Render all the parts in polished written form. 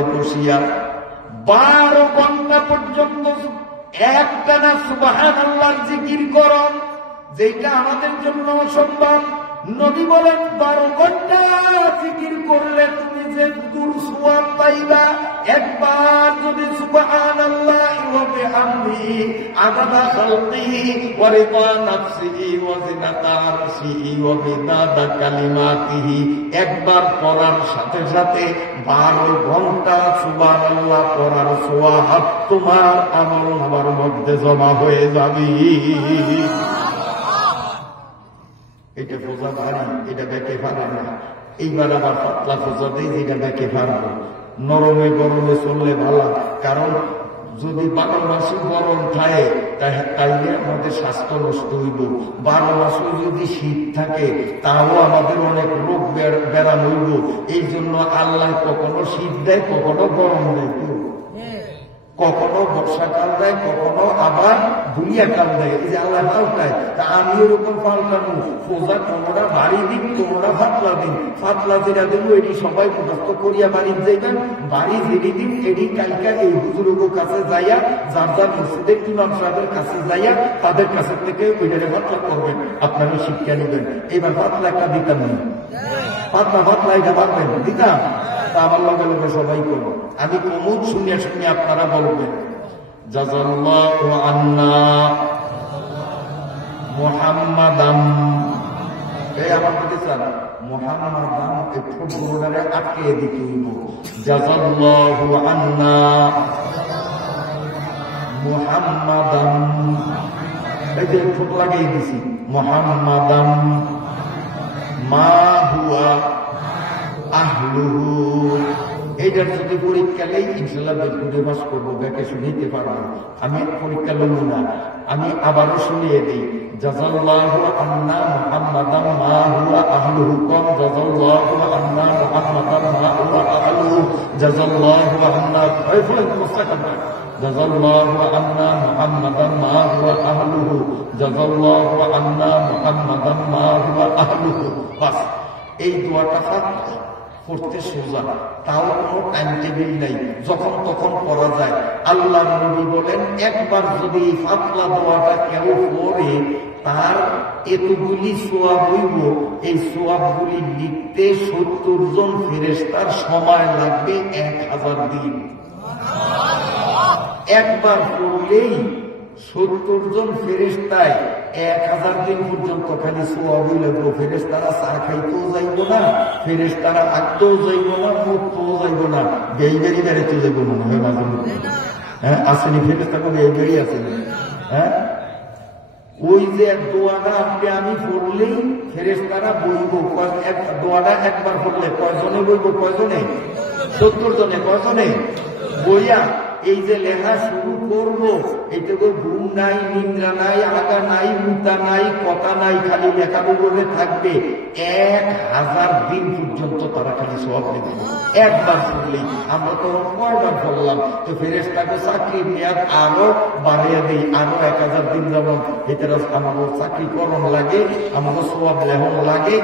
নামাজে বসিয়া 12 ঘন্টা পর্যন্ত একটানা সুবহানাল্লাহর জিকির করন, যেটা আমাদের জন্য অসম্ভব। নবী বলেন 12 ঘন্টা জিকির করলে তুমি যে দূর সওয়াব পাইবা, একবার যদি সুবহানাল্লাহি ওয়া বিহামদিহি আদাদা খালকিহি ওয়া রিদা নাফসিহি ওয়া জিনাতা আরশিহি ওয়া মিদাদা কালিমাতিহি একবার পড়ার সাথে সাথে 12 ঘন্টা সুবহানাল্লাহ পড়ার সওয়াব তোমার আমলনামার মধ্যে জমা হয়ে যাবে। এটা বোঝা ভারী, এটা বেঁকে পারে না। এইবার আবার পাতলা ফোজা দেয়, যেটা বেঁকে পারবো। নরমে গরমে চললে ভালো, কারণ যদি 12 মাসে গরম খায় তাইলে আমাদের স্বাস্থ্য নষ্ট হইব। 12 মাসে যদি শীত থাকে তাও আমাদের অনেক রোগ বেড়ান হইব। এই জন্য আল্লাহ কখনো শীত দেয়, কখনো গরম দেয়, কখনো বর্ষাকাল দেয়, কখনো আবার দুনিয়াকাল দেয়। এই যে আল্লাহ পাল্টায়, তা আমি ওরকম পাল্টানো ফোজা কোনোটা বাড়ি দিন, কোনোটা ফাতলা দিন। ফাতলা যেটা দেবো এটি সবাই মুখস্থ করিয়া বাড়ি যাইবেন, বাড়ি যেটি দিন এটি কালকা এই হুজুরের কাছে যাইয়া, যার যার মসজিদের ইমাম সাহেবের কাছে যাইয়া তাদের কাছে থেকে ওইটারে ফাতলা করবেন, আপনারা শিক্ষা নেবেন। এবার ফাতলা একটা দিতাম না, ফাতলা এটা পারবেন দিতাম, তা আমার লগে লগে সবাই করবো। আমি কমুদ শুনিয়া শুনিয়া আপনারা বলবেন জাযাল্লাহু আন্না মুহাম্মাদাম। এই আমার প্রতি চান মুহাম্মাদাম একটু বড়রে আটকে দিতে হইব। জাযাল্লাহু আন্না মুহাম্মাদাম, এই যে ঠোঁট লাগিয়ে দিছি মুহাম্মাদাম মা হুয়া আহলুহু। এইটার যদি পরীক্ষা নেই ইনশাল্লাহ বের পাস করবো, ব্যাকে শুনিতে পারবো। আমি পরীক্ষা লব না, আমি আবারও শুনিয়ে দিই জাযাল্লাহু আন্না মুহাম্মাদাম মা হুয়া আহলুহু। কম জাযাল্লাহু আন্না মুহাম্মাদাম মা হুয়া আহলুহু। জাযাল্লাহু আন্না এই বলেন মুস্তাকাম জাযাল্লাহু আন্না মুহাম্মাদাম মা হুয়া আহলুহু। জাযাল্লাহু আন্না মুহাম্মাদাম মা হুয়া আহলুহু। বাস এই দোয়াটা পড়তে সোজা, তাও কোনো টাইম টেবিল নাই, যখন তখন পড়া যায়। আল্লাহ নবী বলেন একবার যদি এই ফাতলা দোয়াটা কেউ পড়ে তার এতগুলি সোয়াব হইব, এই সোয়াবগুলি লিখতে 70 জন ফেরেশতার সময় লাগবে 1000 দিন। একবার পড়লেই 70 জন ফেরেশতায় 1000 দিন পর্যন্ত খালি সোয়াবই লাগবো। ফেরেশতারা চা খাইতেও যাইব না, ফেরেশতারা আঁকতেও যাইব না, পড়তেও যাইব না, বেড়ি বেড়াইতেও যাইব মনে হয় মাঝে মধ্যে। হ্যাঁ আসেনি ফেরেশতা কোনো এই বেড়ি আসেনি। হ্যাঁ ওই যে দোয়াটা আপনি আমি পড়লেই ফেরেশতারা বলবো, দোয়াটা একবার পড়লে কয়জনে বলবো, কয়জনে? 70 জনে। কয়জনে বইয়া এই যে লেখা শুরু করবো, এটা ঘুম নাই, নিদ্রা নাই, আগা নাই, মুতা নাই, কথা নাই, খালি লেখা বলে থাকবে। 1000 দিন পর্যন্ত তারা খালি সওয়াব নেবে একবার পড়লেই। আমরা তো কয়বার পড়লাম, তো ফেরেশতাকে চাকরির মেয়াদ আরো বাড়িয়ে দেই, আরো 1000 দিন যেমন এটার আমাদের চাকরি করণ লাগে, আমাদের সওয়াব লেহন লাগে,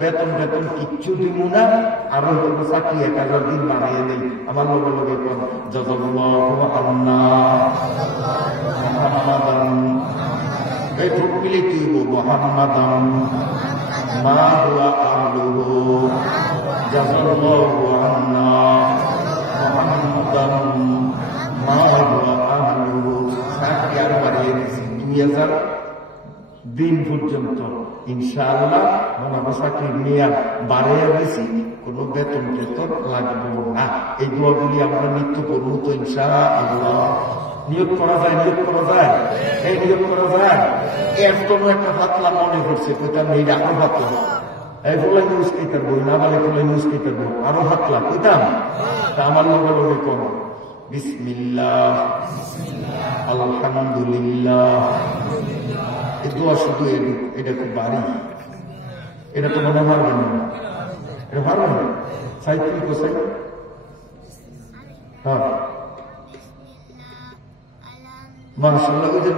বেতন কিচ্ছু দিব না, আরো চাকরি 1000 দিন বাড়িয়ে দেই। আমার লগে লগে কোন জাযাল্লাহু আন্না মুহাম্মাদান, এই ঠোঁটগুলি তুইব মুহাম্মাদান মা হুয়া আহলুহু। জাযাল্লাহু আন্না মুহাম্মাদান মা হুয়া আহলুহু। চাকরি আর বাড়িয়ে দিয়েছি 2000 দিন পর্যন্ত ইনশাআল্লাহ। আমার চাকরির মেয়াদ বাড়িয়ে গেছি, কোনো বেতন টেতন লাগবে না। এই দোয়াগুলি আমরা নিত্য করবো তো ইনশাআল্লাহ। নিয়োগ করা যায়, নিয়োগ করা যায়, এই নিয়োগ করা যায়। একদম একটা পাতলা মনে করছে, কোথাও মেয়েরা আরো পাতলা, এই বলে নিউজ খেতে বই না বলে বলে নিউজ খেতে বই আরো পাতলা কোথাও। তা আমার লগে লগে করো বিসমিল্লাহ আলহামদুলিল্লাহ। এই দোয়া শুধু এটা খুব বাড়ি, এটা তো মনে পারবেন না, এটা পারবেন না। সাহিত্য কোথায়? হ্যাঁ মাশাআল্লাহ। ওই যে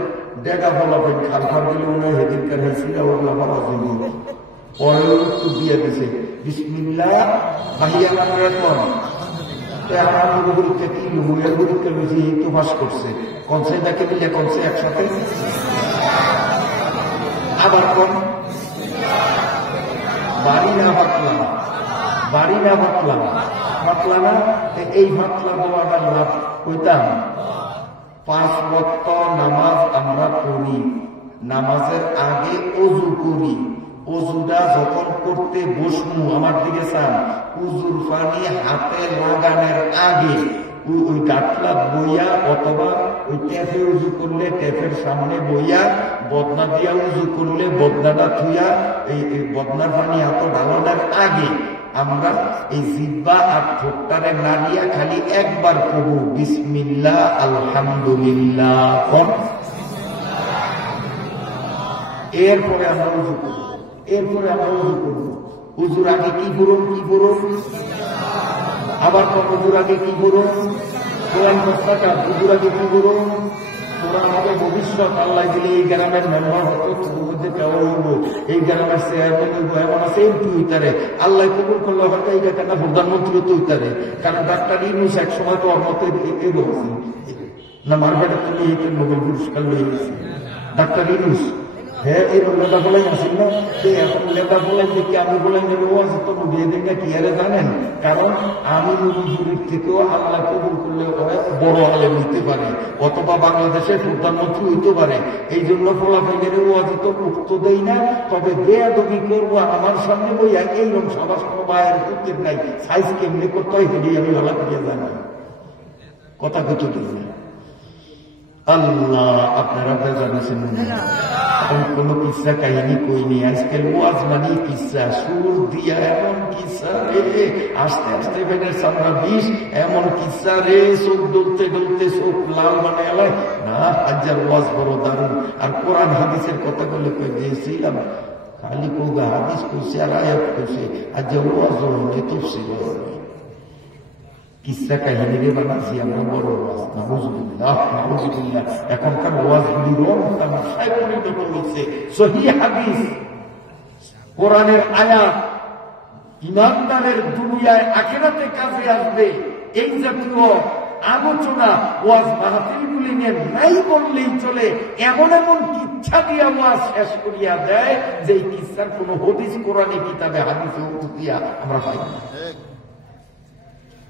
ডেকা ফলাফল খালফার দিলে মনে হয় হেদিনকার হয়েছিল, ওগুলা ভালো ছিল, পরে একটু দিয়ে দিছে বিসমিল্লাহ। ভাইয়া নাম এখন আমার পরীক্ষা কি বইয়ের পরীক্ষা বেশি এই তো পাস করছে কনসে দেখে দিলে কনসে একসাথে আবার কোন বাড়ি না পাতলা বাড়ি না পাতলা পাতলা না এই পাতলা দেওয়াটার লাভ কইতাম 5 ওয়াক্ত নামাজ আমরা পড়ি নামাজের আগে অজু করি অজুটা যখন করতে বসবো আমার দিকে চান উজুর পানি হাতে লাগানোর আগে ওই গাটলা বইয়া অথবা ওই ট্যাপে উজু করলে ট্যাপের সামনে বইয়া বদনা দিয়া উজু করলে বদনাটা থুইয়া এই বদনার পানি হাতে ঢালানোর আগে আমরা এই জিহ্বা আর ঠোঁটটারে নাড়িয়া খালি একবার কবু বিসমিল্লাহ আলহামদুলিল্লাহ এরপরে আমরা উজু করব এরপরে আমরা উজু করব উজুর আগে কি করুন আবার উজুর আগে কি করুন কোরআন পুস্তকা উজুর আগে কি করুন কোরআন হবে ভবিষ্যৎ আল্লাহ দিলে এই গ্রামের মেম্বার হতো মধ্যে কেউ হইব এই গ্রামের চেয়ারম্যান হইব এমন আছে এমপি হইতারে আল্লাহ কবুল করলে হয়তো এই জায়গাটা প্রধানমন্ত্রী তো হইতারে কারণ ডাক্তার ইউনুস এক সময় তো ওর মতো বলছি না মারবাটা তুমি এই নোবেল পুরস্কার লয়ে গেছি ডাক্তার ইউনুস হ্যাঁ এরকম লেখা বলাই আসেন না এখন লেখা বলাই দেখি আমি বলাই নেব আছে তো বিয়ে দিন না কি আরে জানেন কারণ আমি নবীর থেকেও আল্লাহ কবুল করলে বড় আলেম হইতে পারে অথবা বাংলাদেশের প্রধানমন্ত্রী হইতে পারে এই জন্য ফলাফলের ওয়াজ তো মুক্ত দেই না তবে বেয়াদবি করবো আমার সামনে বই এইরকম সবার কোনো মায়ের করতে নাই সাইজ কেমনি করতে হয় সেটি আমি ভালো করে জানি কথা কত দিন আল্লাহ আপনারা জানিয়েছেন কোন কিসা কাহিনী কইনি আজকাল ওয়াজ মানে কিসা সুর দিয়া এমন কিসা রে আস্তে আস্তে বেনের সামরা বিষ এমন কিসা রে চোখ ডলতে ডলতে চোখ লাল বানায় না আজ্জার ওয়াজ বড় দারুণ আর কোরআন হাদিসের কথা বলে কই দিয়েছিলাম খালি কোগা হাদিস কইছে আর আয়াত কইছে আজ্জার ওয়াজ হলে তফসিল হলো কিসা কাহিনী বানাচ্ছি আমরা বড় ওয়াজ নাউজুবিল্লাহ নাউজুবিল্লাহ এখনকার ওয়াজগুলি রং তামাশায় পরিণত হয়েছে সহিহ হাদিস কোরআনের আয়াত ইমানদারের দুনিয়ায় আখিরাতে কাজে আসবে এই জাতীয় আলোচনা ওয়াজ মাহফিলগুলি নিয়ে নাই বললেই চলে এমন এমন কিচ্ছা দিয়া ওয়াজ শেষ করিয়া দেয় যে এই কিচ্ছার কোন হাদিস কোরআনে কিতাবে হাদিসে দিয়া আমরা পাই না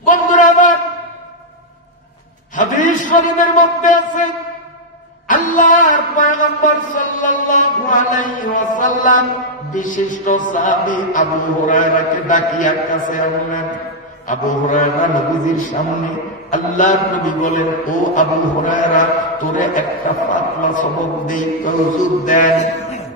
বন্ধুরা আমার হাদিস শরীফের মধ্যে আছে আল্লাহর পয়গম্বর সাল্লাল্লাহু আলাইহি ওয়াসাল্লাম বিশিষ্ট সাহাবী আবু হুরায়রাকে ডাকিয়া কাছে আনলেন আবু হুরায়রা নবীজির সামনে আল্লাহর নবী বলেন ও আবু হুরায়রা তোরে একটা পাতলা সবক দেই হুজুর দেন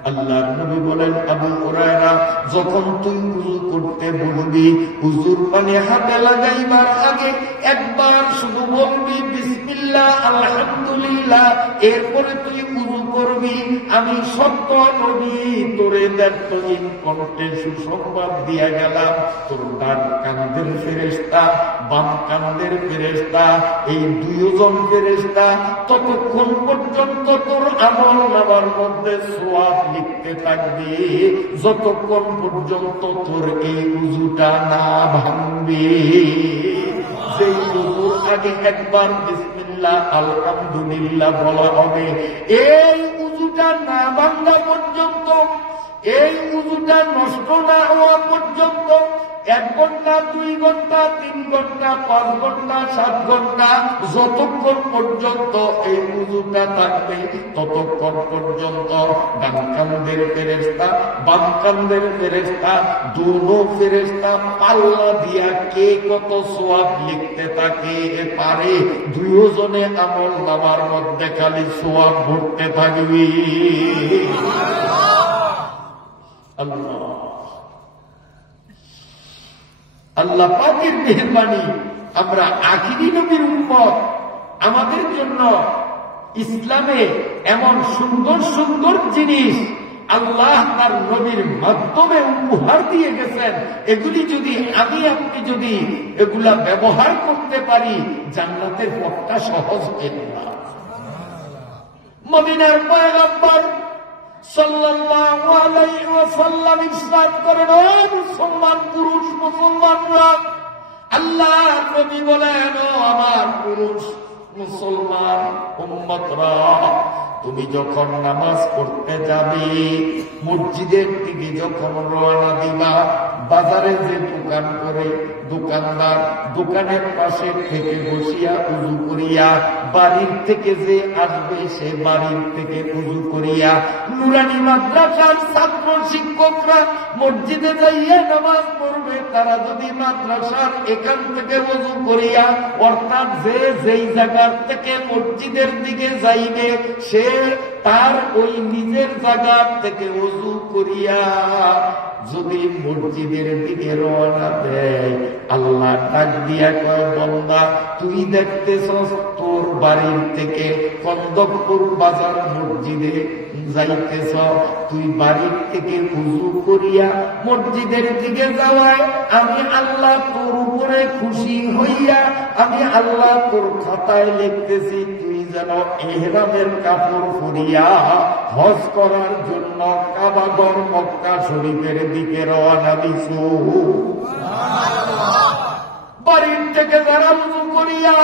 আল্লাহর নবী বলেন আবু হুরায়রা যখন তুই উযু করতে বলবি হুজুর পানি হাতে লাগাইবার আগে একবার শুধু বলবি বিসমিল্লাহ আলহামদুলিল্লাহ এরপরে তুই উযু করবি আমি সত্য নবী তোরে দায়িত্বহীন কণ্ঠে সুসংবাদ দিয়া গেলাম তোর ডান কাঁধের ফেরেশতা বাম কাঁধের ফেরেশতা এই দুইজন ফেরেশতা ততক্ষণ পর্যন্ত তোর আমল নামার মধ্যে সওয়াব লিখতে থাকবে যতক্ষণ পর্যন্ত তোর এই উযুটা না ভাঙবে সেই উযুর আগে একবার বিসমিল্লাহ আলহামদুলিল্লাহ বলা হবে এই উযুটা না ভাঙা পর্যন্ত এই উযুটা নষ্ট না হওয়া পর্যন্ত 1 ঘন্টা 2 ঘন্টা 3 ঘন্টা 5 ঘন্টা 7 ঘন্টা যতক্ষণ পর্যন্ত এই উযুটা থাকবে ততক্ষণ পর্যন্ত ডান কাঁধের ফেরেশতা বাম কাঁধের ফেরেশতা দুনো ফেরেশতা পাল্লা দিয়া কে কত সওয়াব লিখতে থাকে পারে দুইজনে আমল নামার মধ্যে খালি সওয়াব ভরতে থাকবে আল্লাহ আল্লাহ পাকের মেহেরবানি আমরা আখিরি নবীর উম্মত আমাদের জন্য ইসলামে এমন সুন্দর সুন্দর জিনিস আল্লাহ তার নবীর মাধ্যমে উপহার দিয়ে গেছেন এগুলি যদি আমি আপনি যদি এগুলা ব্যবহার করতে পারি জান্নাতের পথটা সহজ হয়ে না মদিনার পয়গম্বর সাল্লাল্লাহু আলাইহি ওয়াসাল্লাম ইরশাদ করেন ও মুসলমান পুরুষ মুসলমানরা আল্লাহ নবী বলেন, ও আমার পুরুষ মুসলমান উম্মতরা, তুমি যখন নামাজ পড়তে যাবে, মসজিদের দিকে যখন রওনা দিবা, বাজারে যে দোকান করে দোকানদার দোকানের পাশে থেকে বসিয়া উজু করিয়া, বাড়ির থেকে যে আসবে সে বাড়ির থেকে উজু করিয়া, নুরানি মাদ্রাসার ছাত্র শিক্ষকরা মসজিদে যাইয়া নামাজ পড়বে, তারা যদি মাদ্রাসার এখান থেকে উজু করিয়া, অর্থাৎ যে যেই জায়গার থেকে মসজিদের দিকে যাইবে সে তার ওই নিজের জায়গার থেকে উজু করিয়া যদি মসজিদের দিকে রওনা দেয়, আল্লাহ ডাক দিয়া কয়, বান্দা তুই দেখতেছস তোর বাড়ির থেকে কন্দকপুর বাজার মসজিদে যাইতেছ, তুই বাড়ির থেকে উজু করিয়া মসজিদের দিকে যাওয়ায় আমি আল্লাহ তোর উপরে খুশি হইয়া আমি আল্লাহ তোর খাতায় লিখতেছি তুই যেন ইহরামের কাপড় পরিয়া হজ করার জন্য কাবাগর মক্কা শরীফের দিকে রওনা দিছো। বাড়ির থেকে যারা উজু করিয়া,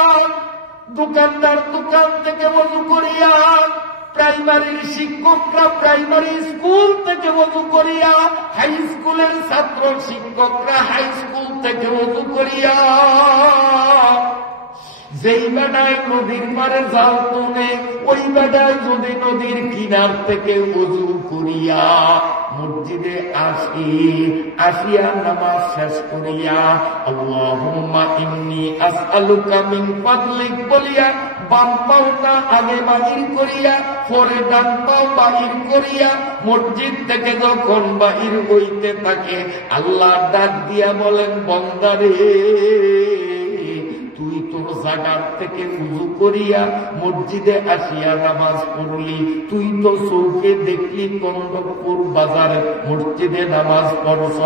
দোকানদার দোকান থেকে উজু করিয়া, প্রাইমারির শিক্ষকরা প্রাইমারি স্কুল থেকে উজু করিয়া, হাই স্কুলের ছাত্র শিক্ষকরা হাই স্কুল থেকে উজু করিয়া, যেই বেটায় নদীর পারে জাল তোলে ওই বেটায় যদি নদীর কিনার থেকে উজু করিয়া মসজিদে আসিয়া নামাজ শেষ করিয়া আল্লাহুম্মা ইন্নী আসআলুকা মিন ফাদলিক বলিয়া বাম পাওটা আগে বাহির করিয়া পরে ডান পাও বাহির করিয়া মসজিদ থেকে যখন বাহির হইতে থাকে, আল্লাহ ডাক দিয়া বলেন, বান্দারে তুই তোর জায়গার থেকে উজু করিয়া মসজিদে আসিয়া নামাজ পড়লি, তুই তো চৌকে দেখলি কন্দকপুর বাজারে মসজিদে নামাজ পড়ছ,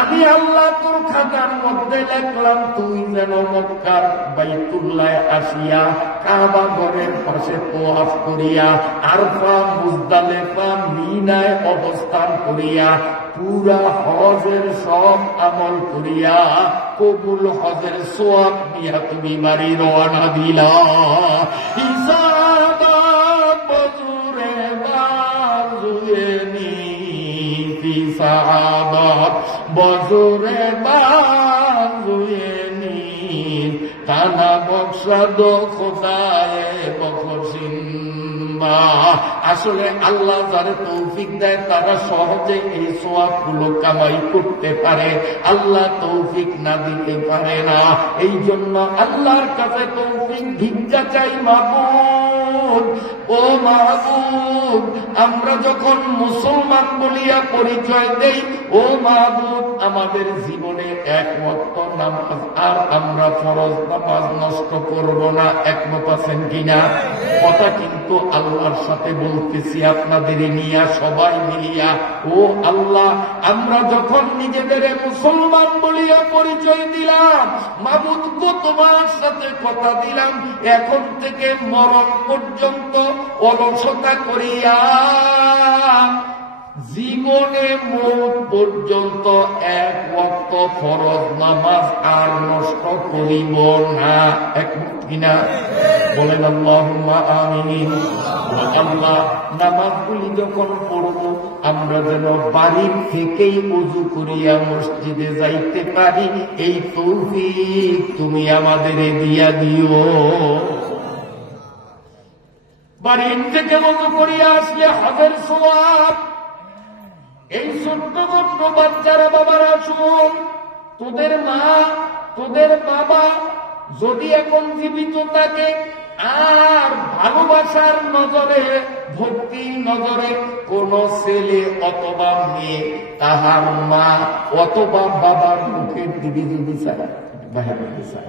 আমি আল্লাহ তোর খাতার মধ্যে লিখলাম তুই যেন মক্কার বাইতুল্লাহ আসিয়া কাবা ঘরের পাশে তাওয়াফ করিয়া আরফা মুজদালিফা মিনায় অবস্থান করিয়া পুরা হজের সব আমল করিয়া কবুল হজের সওয়াব নিয়া তুমি বাড়ি রওনা দিলা। হিসাবাত বজুরে বাজুয়ে নি হিসাবাত বজুরে বাজুয়ে নি তানা বক্সা দো খোদায়ে বখশিন। আসলে আল্লাহ যারা তৌফিক দেয় তারা সহজে এই সওয়াবগুলো কামাই করতে পারে, আল্লাহ তৌফিক না দিতে পারে না। এই জন্য আল্লাহর কাছে তৌফিক ভিক্ষা চাই। মাবুদ, ও মাবুদ, আমরা যখন মুসলমান বলিয়া পরিচয় দেই, ও মাবুদ আমাদের জীবনে এক ওয়াক্ত নামাজ আর আমরা ফরজ নামাজ নষ্ট করব না, একমত আছেন কিনা? কথা কিন্তু আল্লাহর সাথে বলতেছি আপনাদের নিয়ে সবাই মিলিয়া। ও আল্লাহ, আমরা যখন নিজেদের মুসলমান বলিয়া পরিচয় দিলাম, মাবুদ গো তোমার সাথে কথা দিলাম, এখন থেকে মরণ পর্যন্ত অলসতা করিয়া জীবনে মৌত পর্যন্ত এক ওয়াক্ত ফরজ নামাজ আর নষ্ট করিব না, একমত কিনা? বলেন আল্লাহুম্মা আমিন। আল্লাহ নামাজগুলি যখন পড়ব আমরা যেন বাড়ির থেকেই ওযু করিয়া মসজিদে যাইতে পারি, এই তৌফিক তুমি আমাদের দিয়া দিও। বাড়ির থেকে ওযু করিয়া আসলে হজের সওয়াব। এই ছোট্ট ছোট্ট বাচ্চারা বাবারা শুন, তোদের মা তোদের বাবা যদি এখন জীবিত থাকে আর ভালোবাসার নজরে ভক্তির নজরে কোন ছেলে অথবা মেয়ে তাহার মা অথবা বাবার মুখের দিকে যদি চায়, বাহির দিকে চায়,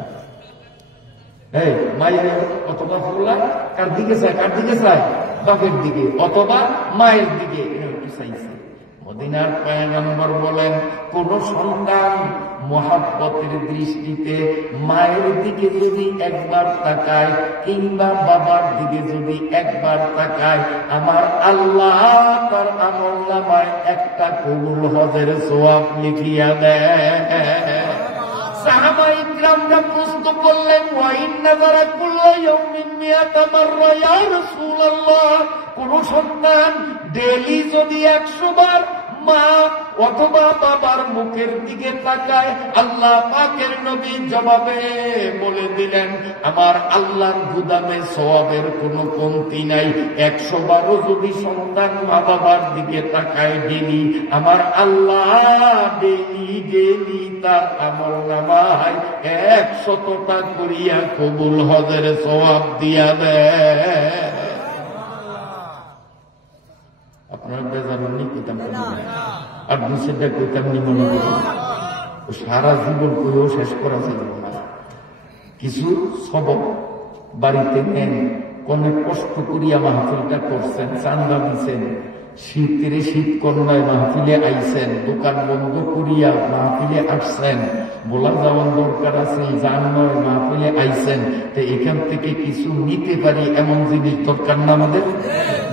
এই মায়ের অথবা ফুলা কার দিকে চায়? কার দিকে চায়? বাপের দিকে অথবা মায়ের দিকে একটু চাইছে। মদিনার পয়গম্বর বলেন, কোন সন্তান মহাব্বতের দৃষ্টিতে মায়ের দিকে যদি একবার তাকায় কিংবা বাবার দিকে যদি একবার তাকায়, আমার আল্লাহ তার আমলনামায় একটা কবুল হজের সওয়াব লিখিয়া দেয়। সাহাবায়ে ইকরামরা প্রশ্ন করলেন, ওয়া ইন্না যারা কুল্লা ইয়াউমিন মিয়াতা মাররা ইয়া রাসূলুল্লাহ, কোন সন্তান ডেইলি যদি 100 বার মা অথবা বাবার মুখের দিকে তাকায়, আল্লাহ পাকের নবী জবাবে বলে দিলেন, আমার আল্লাহর গুদামে সওয়াবের কোনো কমতি নাই। 100 বারও যদি সন্তান মা বাবার দিকে তাকায় ডেইলি, আমার আল্লাহ ডেইলি তার আমলনামায় 100টা করিয়া কবুল হজের সওয়াব দিয়া দেয়। আপনারা বেজারনি কিতাব আর দুসেটা কিতাব নি মনে করেন, সারা জীবন করেও শেষ করা যায় না। কিছু সবক বাড়িতে নেন, অনেক কষ্ট করিয়া মাহফিলটা করছেন, চান্দা দিচ্ছেন, শীত কন্যায় মাহফিলে আইছেন, দোকান বন্ধ করিয়া মাহফিলে আসছেন, বলা যাওয়ার দরকার আছে, যান নয় মাহফিলে আইছেন, তো এখান থেকে কিছু নিতে পারি এমন জিনিস দরকার না, আমাদের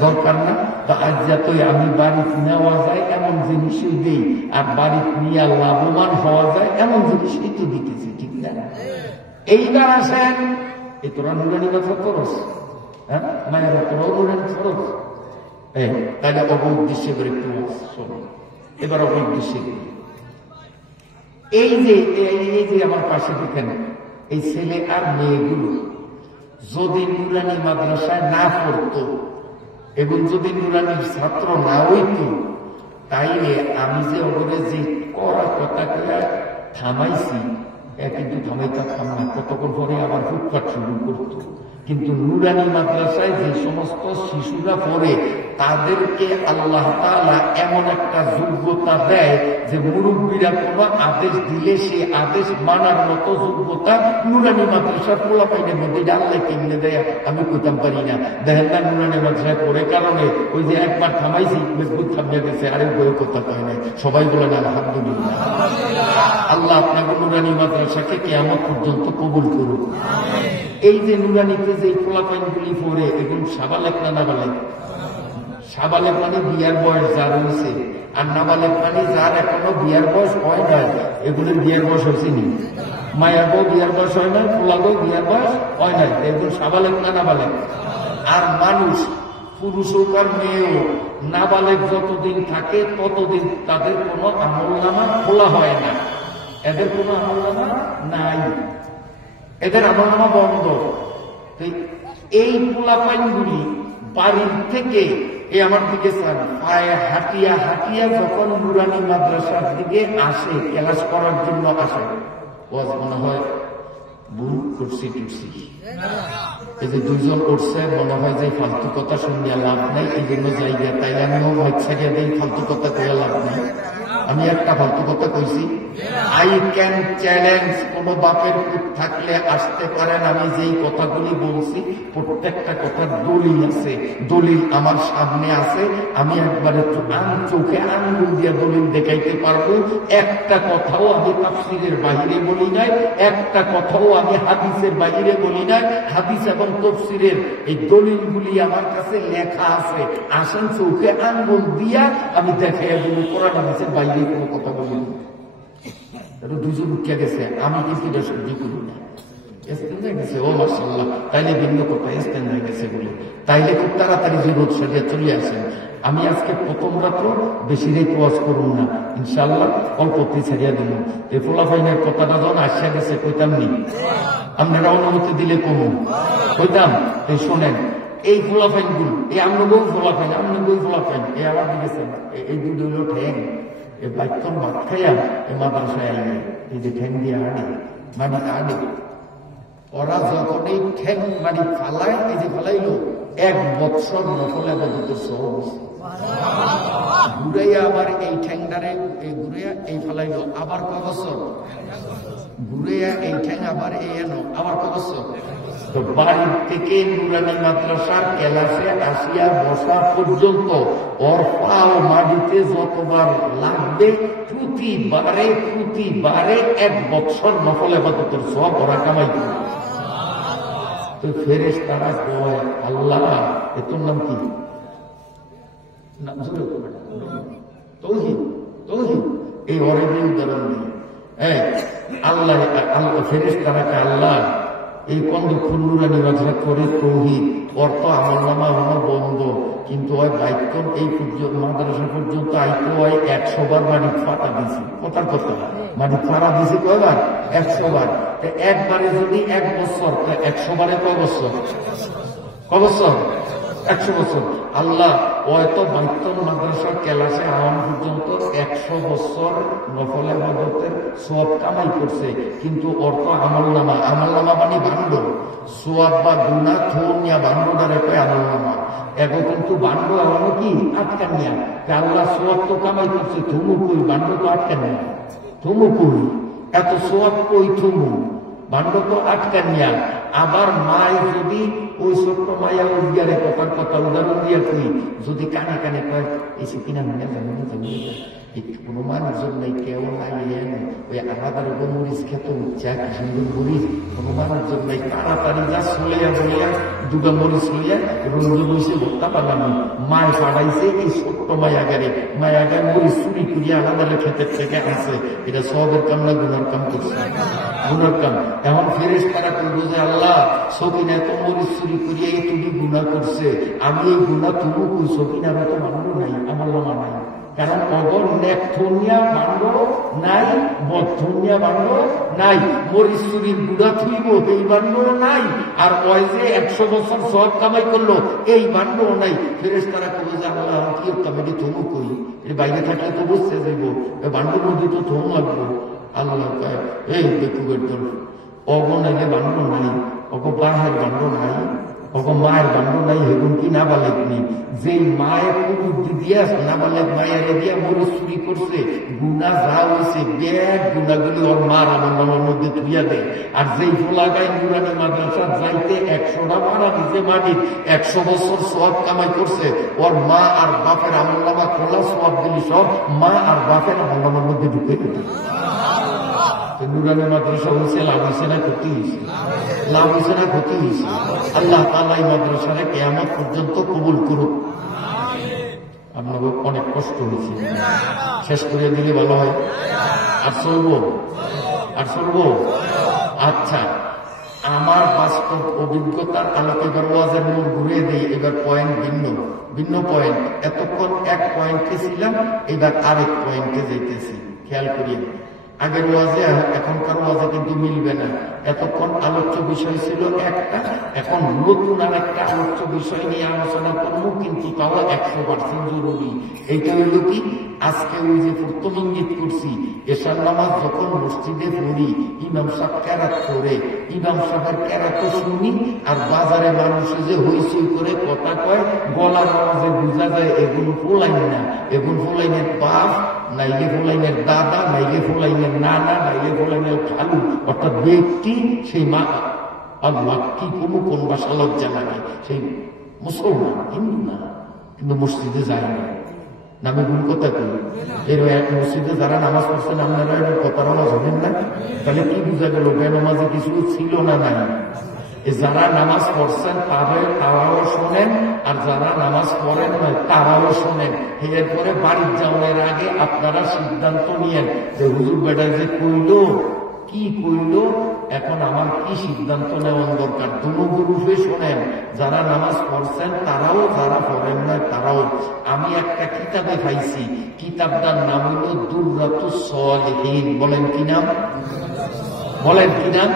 দরকার না? তো আজ যাতে আমি বাড়ি নেওয়া যায় এমন জিনিসই দিই, আর বাড়ি নিয়ে লাভবান হওয়া যায় এমন জিনিসই তো দিতেছি, ঠিক না? এইবার আসেন, এ তোরা নুরানি কথা খরচ, হ্যাঁ মায়েরা তোরাও নুরানি খরচ, তাহলে অবউদ্দেশ্যে করে একটু শোনো। এবার অবউদ্দেশ্যে এই যে আমার পাশে দেখেন এই ছেলে আর মেয়েগুলো যদি নুরানি মাদ্রাসায় না পড়তো এবং যদি নুরানির ছাত্র না হইতো, তাইলে আমি যে ওপরে যে কড়া কথা থামাইছি, কিন্তু থামাইতাম না, কতক্ষণ পরে আবার ফুটপাট শুরু করতো। কিন্তু নুরানি মাদ্রাসায় যে সমস্ত শিশুরা পড়ে, তাদেরকে আল্লাহ তাআলা এমন একটা যোগ্যতা দেয় যে মুরব্বীরা কোনো আদেশ দিলে সে আদেশ মানার মতো যোগ্যতা নুরানি মাদ্রাসার পোলাপাইনের মধ্যে আল্লাহ কেমনে দেয় আমি কইতাম পারি না। দেখেন না নুরানি মাদ্রাসায় পড়ে কারণে ওই যে একবার থামাইছি মজবুত থামিয়ে গেছে, আরেক বইয়ের কথা কয় নাই, সবাই বলেন আলহামদুলিল্লাহ। আল্লাহ আপনাকে নুরানি মাদ্রাসাকে কিয়ামত পর্যন্ত কবুল করুন। এই যে নুরানিতে যে পোলাপাইনগুলি পড়ে, এগুলো সাবালেক না নাবালেক? সাবালেক মানে বিয়ার বয়স যার হয়েছে, আর নাবালেক মানে যার এখনো বিয়ার বয়স হয় না। এগুলোর বিয়ার বয়স হয়েছে নি? মায়ের বউ বিয়ার বয়স হয় না, পোলা বউ বিয়ার বয়স হয় না, এগুলো সাবালেক না নাবালেক? আর মানুষ পুরুষ হোক আর মেয়ে হোক, নাবালেক যতদিন থাকে ততদিন তাদের কোনো আমলনামা খোলা হয় না, এদের কোনো আমলনামা নাই, এদের আমলনামা বন্ধ। এই পোলাপাইনগুলি বাড়ির থেকে আমার দিকে পায়ে হাঁটিয়া হাঁটিয়া যখন নুরানি মাদ্রাসার দিকে আসে, ক্লাস করার জন্য আসে, মনে হয় ভুল করছি টুরছি, এই যে দুইজন করছে মনে হয় যে ফালতু কথা শুনিয়া লাভ নেই, এই জন্য জায়গা, তাই আমিও ভাই ছাড়িয়া দিই, ফালতু কথা কইয়া লাভ নেই। আমি একটা ফালতু কথা কইছি, আই ক্যান চ্যালেঞ্জ, কোন বাপের পুত থাকলে আসতে পারেন, আমি যেই কথাগুলি বলছি প্রত্যেকটা কথার দলিল আছে, দলিল আমার সামনে আছে, আমি একবারে চোখে আঙ্গুল দিয়ে দলিল দেখাইতে পারবো। একটা কথাও আমি তাফসীরের বাহিরে বলি নাই, একটা কথাও আমি হাদিসের বাহিরে বলি নাই, হাদিস এবং তাফসীরের এই দলিলগুলি আমার কাছে লেখা আছে। আসেন চোখে আঙ্গুল দিয়া আমি দেখাইয়া দিব, কোরআন হাদিসের বাইরে কোনো কথা বলি না। দুজন উঠিয়া গেছে, আমি কিন্তু এটা সহ্য করি না, গেছে ও মাশাআল্লাহ, তাইলে ভিন্ন কথা এস্তেন হয়ে গেছে বলে, তাইলে খুব তাড়াতাড়ি জরুরত সারিয়া চলে আসেন। আমি আজকে প্রথম রাত্র বেশি রেট ওয়াজ করুন না, ইনশাআল্লাহ অল্পতে ছাড়িয়া দিব। এই পোলাপাইনের কথাটা যখন আসিয়া গেছে কইতাম নি, আপনারা অনুমতি দিলে কমুন কইতাম। এই শোনেন, এই পোলাপাইন গুলো, এই আমরা বই পোলাপাইন, আমরা বই পোলাপাইন, এই আমার দিকে এই দুটো হইল ঠ্যাং, এই বাক্যর ভাত খাইয়া এই মাদ্রাসায় আইনে এই যে ঠ্যাং দিয়ে আনে মানে আনে, ওরা যখন এই ঠ্যাং মানে ফালায়, এই যে ফালাইলো 1 বছর নফল ইবাদত সহজ ঘুরাইয়া আবার এই ঠ্যাংটারে এই ঘুরাইয়া এই ফালাইলো আবার কয় বছর ঘুরাইয়া এই ঠ্যাং আবার এই এনো আবার কয় বছর। তো বাড়ির থেকে নুরানি মাদ্রাসার ক্লাসে আসিয়া বসা পর্যন্ত ওর পাও মাটিতে যতবার লাগবে প্রতিবারে 1 বছর নফল ইবাদতের সওয়াব ওরা কামাই করে। তো ফেরেশতারা কয় আল্লাহ এর নাম কি? তৌহিদ। তৌহিদ এই অরেবের উদাহরণ দিই। আল্লাহ আল্লাহ ফেরেশতারাকে আল্লাহ এই কন্দক্ষণ নুরানি মাদ্রাসা করে তৌহিদ অর্থ আমল নামা হলো বন্ধ, কিন্তু ওই বাইকন এই মাদ্রাসা পর্যন্ত আইতে হয় 100 বার মাটি ফাটা দিছি। কথার কথা মাটি ফাটা দিছি কয়বার? 100 বার। একবারে যদি 1 বছর, 100 বারে কয় বছর? কয় বছর? 100 বছর। আল্লাহ হয়তো বাইতন মাদ্রাসার ক্লাসে আওয়ান পর্যন্ত 100 বছর নফল ইবাদতের সওয়াব কামাই করছে, কিন্তু অর্থ আমল নামা মানে বান্ড সওয়াব বা গুনাহ থুনিয়া বান্ডটারে কয় আমল নামা। এগো কিন্তু বান্ড এমন কি আটকান নিয়া আল্লাহ সওয়াব তো কামাই করছে, থুমু কই বান্ড তো আটকান নিয়া, থুমু কই এত সওয়াব কই থুমু বান্ড তো আটকান নিয়া। আবার মায় যদি ওই ছোট্ট মায়া উদ্যারে কথার কথা উদাহরণ দিয়ে কই, যদি কানে কানে কয় এসে কিনা মনে যাবে কোনো মানুষজন নেই, কেউ নাই ওই আলাদার উপর মরিচ খেত উচ্চা কি সুন্দর মরিচ, কোনো মানুষজন নেই, তাড়াতাড়ি যা চলিয়া বলিয়া দুটা মরিচ লইয়া রঞ্জন হয়েছে ভর্তা পারলাম মায় পাঠাইছে এই ছোট্ট মায়াগারে, মায়াগার মরিচ চুরি করিয়া আলাদারে ক্ষেতের থেকে আসে। এটা সবের কাম না গুনার কাম করছে, গুনার কাম। এখন ফেরেশতারা করবো যে আল্লাহ সকিনা এত মরিচ চুরি করিয়া তুমি গুনাহ করছে, আমি এই গুনাহ তুমি কই সকিনার তো মানব নাই, আমার লামা নাই। কারণ অগর নেকথনিয়া বান্ড নাই, বদ্ধনিয়া বান্ড নাই, মরিচ চুরির গুড়া থুইব এই বান্ড নাই, আর ওই যে 100 বছর সব কামাই করলো এই বান্ড নাই। ফেরেশতারা কবে যে আল্লাহ কি কামাই থমু কই, এই বাইরে থাকলে তো বুঝতে যাইব বান্ডর মধ্যে তো থম লাগবো। আল্লাহ এই বেকুবের দল অগনাইলে বান্ড নাই, অগ বাহের বান্ড নাই, অগ মায়ের বান্ড নাই, হেগুন কি না বালেক নেই। যে মায়ের বুদ্ধি দিয়া না বালেক মায়ের দিয়া মরিচ চুরি করছে, গুণা যা হয়েছে ব্যাগ গুণাগুলি ওর মার আমার নামের মধ্যে ধুইয়া দেয়। আর যেই ফোলাগায় নুরানি মাদ্রাসা যাইতে 100টা মারা দিতে মাটির 100 বছর সওয়াব কামাই করছে, ওর মা আর বাপের আমল নামা খোলা সওয়াব দিলি সব মা আর বাপের আমল নামার মধ্যে ঢুকে দিত। নুরানি মাদ্রাসা হয়েছে লাভ হয়েছে না ক্ষতি হয়েছে? লাভ হয়েছে না ক্ষতি হয়েছে? আল্লাহ তাআলা এই মাদ্রাসারে কিয়ামত পর্যন্ত কবুল করুক। আপনাকে অনেক কষ্ট হয়েছে, শেষ করে দিলে ভালো হয়। আর চলবো, আর চলবো। আচ্ছা, আমার বাস্তব অভিজ্ঞতার আলোকে এবার ওয়াজের মোড় ঘুরিয়ে দেই। এবার পয়েন্ট ভিন্ন ভিন্ন পয়েন্ট। এতক্ষণ এক পয়েন্টে ছিলাম, এবার আরেক পয়েন্টে যেতেছি। খেয়াল করিয়ে, আগের ওয়াজে এখনকার ওয়াজে কিন্তু মিলবে না। এতক্ষণ আলোচ্য বিষয় ছিল একটা, এখন নতুন আর একটা আলোচ্য বিষয় নিয়ে আলোচনা করবো, কিন্তু তাও 100% জরুরি। এইটা হইল কি, আজকে ওই যে প্রথম ইঙ্গিত করছি, এশার নামাজ যখন মসজিদে পড়ি, ইমাম সাহেব কেরাত করে, ইমাম সাহেবের কেরাত শুনি, আর বাজারে মানুষে যে হইচই করে কথা কয়, গলার আওয়াজে বোঝা যায় এগুলো ফোলাইন না, এগুলো ফোলাইনের বাপ, নাইলে ফোলাইনের দাদা, নাইলে ফোলাইনের নানা, নাইলে ফোলাইনের খালু, অর্থাৎ ব্যক্তি সেই মা। আল্লাহ কি কোনো কোন ভাষা লজ্জা লাগে, সেই মুসলমান হিন্দু না, কিন্তু মসজিদে যায় না। নামে ভুল কথা করি, এর এক মসজিদে যারা নামাজ পড়ছেন আপনারা এর কথার আওয়াজ হবেন না, তাহলে কি বুঝা গেল বেনামাজে কিছু ছিল না নাই? যারা নামাজ পড়ছেন তারাও শোনেন, আর যারা নামাজ পড়েন নয় তারাও শোনেন। এরপরে বাড়ির যাওয়ার আগে আপনারা সিদ্ধান্ত নিয়েন যে হুজুর বেটায় যে কইল কি কইল, এখন আমার কি সিদ্ধান্ত নেওয়ার দরকার। দুরূপে শোনেন, যারা নামাজ পড়ছেন তারাও, যারা পড়েন না তারাও। আমি একটা কিতাবে পাইছি, কিতাবটার নাম হইল দুররাতুস সালিহিন। বলেন কি নাম? বলেন কি নাম?